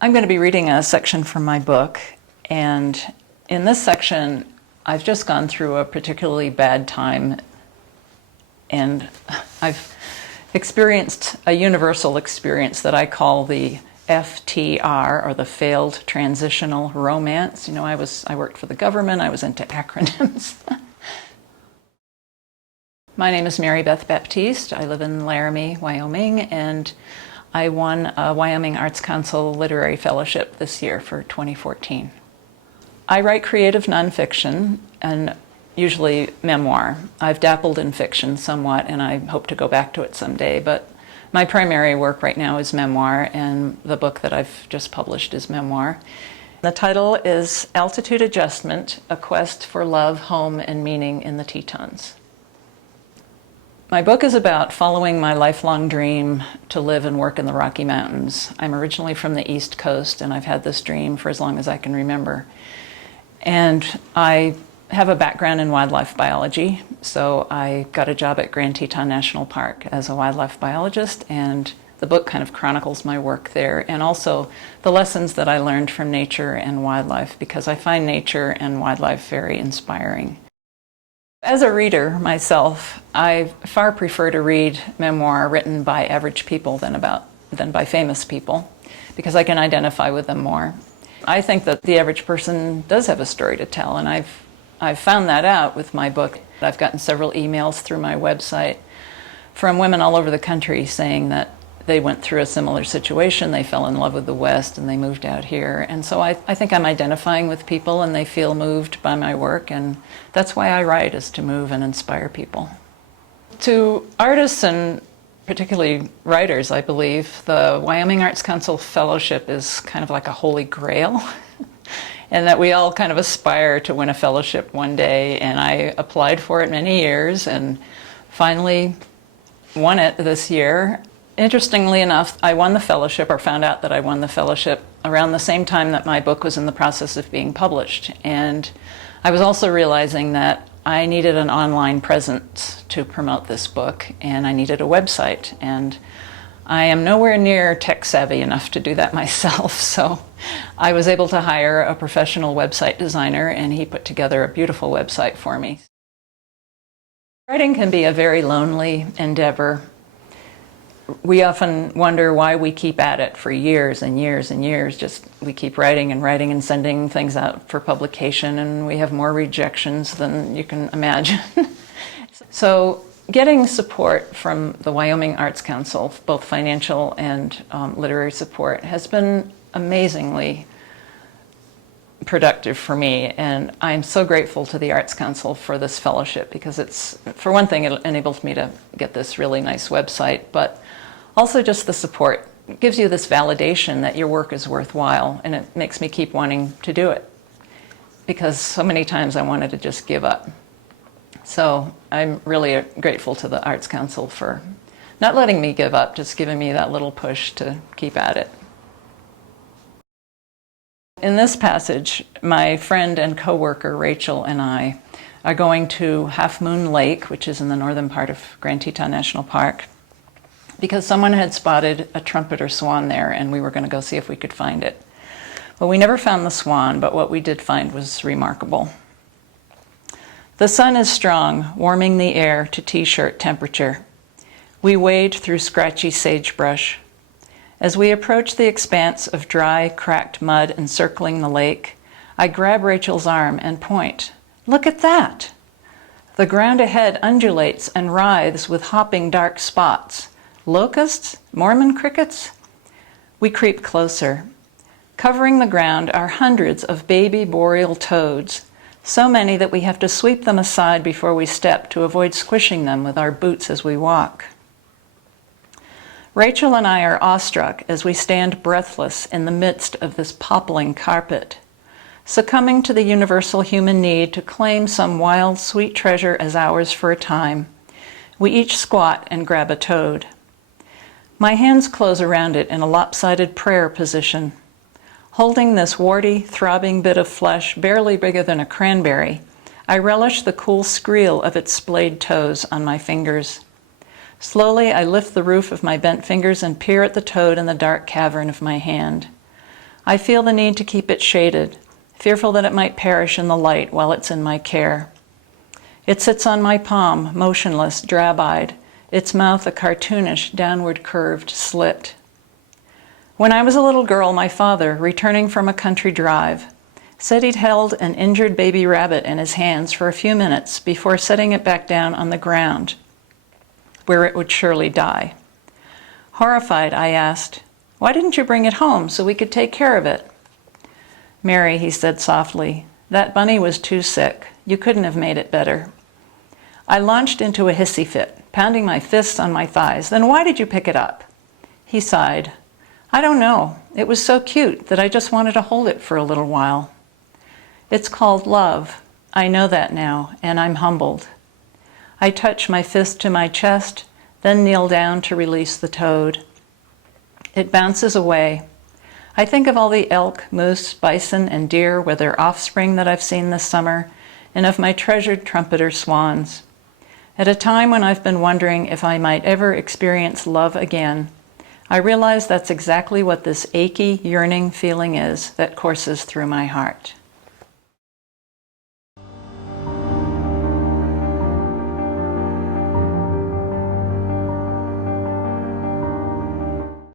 I'm going to be reading a section from my book, and in this section, I've just gone through a particularly bad time, and I've experienced a universal experience that I call the FTR, or the failed transitional romance. You know, I worked for the government, I was into acronyms. My name is Beth Baptiste. I live in Laramie, Wyoming, and I won a Wyoming Arts Council Literary Fellowship this year for 2014. I write creative nonfiction and usually memoir. I've dabbled in fiction somewhat, and I hope to go back to it someday, but my primary work right now is memoir, and the book that I've just published is memoir. The title is Altitude Adjustment: A Quest for Love, Home, and Meaning in the Tetons. My book is about following my lifelong dream to live and work in the Rocky Mountains. I'm originally from the East Coast, and I've had this dream for as long as I can remember. And I have a background in wildlife biology, so I got a job at Grand Teton National Park as a wildlife biologist, and the book kind of chronicles my work there, and also the lessons that I learned from nature and wildlife, because I find nature and wildlife very inspiring. As a reader myself, I far prefer to read memoir written by average people than by famous people, because I can identify with them more. I think that the average person does have a story to tell, and I've found that out with my book. I've gotten several emails through my website from women all over the country saying that they went through a similar situation, they fell in love with the West, and they moved out here. And so I think I'm identifying with people, and they feel moved by my work, and that's why I write, is to move and inspire people. To artists, and particularly writers, I believe, the Wyoming Arts Council Fellowship is kind of like a holy grail, and that we all kind of aspire to win a fellowship one day, and I applied for it many years and finally won it this year. Interestingly enough, I won the fellowship, or found out that I won the fellowship, around the same time that my book was in the process of being published. And I was also realizing that I needed an online presence to promote this book, and I needed a website. And I am nowhere near tech savvy enough to do that myself, so I was able to hire a professional website designer, and he put together a beautiful website for me. Writing can be a very lonely endeavor. We often wonder why we keep at it for years and years and years. We keep writing and sending things out for publication, and we have more rejections than you can imagine. So getting support from the Wyoming Arts Council, both financial and literary support, has been amazingly productive for me, and I'm so grateful to the Arts Council for this fellowship, because for one thing, it enables me to get this really nice website, but also just the support. It gives you this validation that your work is worthwhile, and it makes me keep wanting to do it, because so many times I wanted to just give up. So I'm really grateful to the Arts Council for not letting me give up, just giving me that little push to keep at it. In this passage, my friend and co-worker Rachel and I are going to Half Moon Lake, which is in the northern part of Grand Teton National Park, because someone had spotted a trumpeter swan there, and we were going to go see if we could find it. Well, we never found the swan, but what we did find was remarkable. The sun is strong, warming the air to t-shirt temperature. We wade through scratchy sagebrush. As we approach the expanse of dry, cracked mud encircling the lake, I grab Rachel's arm and point. Look at that! The ground ahead undulates and writhes with hopping dark spots. Locusts? Mormon crickets? We creep closer. Covering the ground are hundreds of baby boreal toads, so many that we have to sweep them aside before we step to avoid squishing them with our boots as we walk. Rachel and I are awestruck as we stand breathless in the midst of this poppling carpet, succumbing to the universal human need to claim some wild, sweet treasure as ours for a time. We each squat and grab a toad. My hands close around it in a lopsided prayer position. Holding this warty, throbbing bit of flesh barely bigger than a cranberry, I relish the cool screel of its splayed toes on my fingers. Slowly, I lift the roof of my bent fingers and peer at the toad in the dark cavern of my hand. I feel the need to keep it shaded, fearful that it might perish in the light while it's in my care. It sits on my palm, motionless, drab-eyed, its mouth a cartoonish, downward curved slit. When I was a little girl, my father, returning from a country drive, said he'd held an injured baby rabbit in his hands for a few minutes before setting it back down on the ground, where it would surely die. Horrified, I asked, "Why didn't you bring it home so we could take care of it?" "Mary," he said softly, "that bunny was too sick. You couldn't have made it better." I launched into a hissy fit, pounding my fists on my thighs. "Then why did you pick it up?" He sighed. "I don't know. It was so cute that I just wanted to hold it for a little while." It's called love. I know that now, and I'm humbled. I touch my fist to my chest, then kneel down to release the toad. It bounces away. I think of all the elk, moose, bison, and deer with their offspring that I've seen this summer, and of my treasured trumpeter swans. At a time when I've been wondering if I might ever experience love again, I realize that's exactly what this achy, yearning feeling is that courses through my heart.